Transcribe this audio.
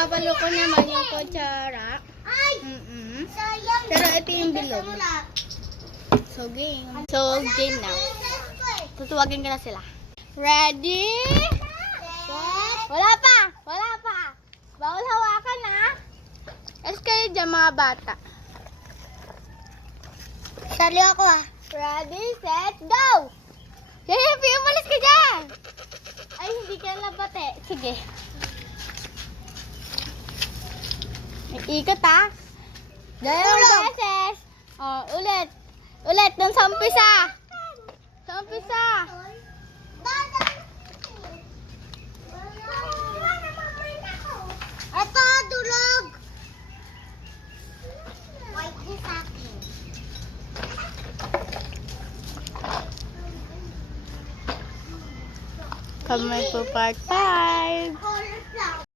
Papalo ko naman yung kutsara. Pero ito yung bilog. So, game. So, game na. Tutuwagin ko na sila. Ready? Wala pa! Wala pa! Bawal hawakan, ha? Yes kayo dyan, mga bata. Sali ako, ha? Ready, set, go! Happy, umalis ka dyan! Ay, hindi ka labate. Sige. Ikot, ha? Dalawang beses. Oh, ulit. Ulit, dun sa umpisa. Sa umpisa. Ito, dulog. White this akin. Kami po part-part.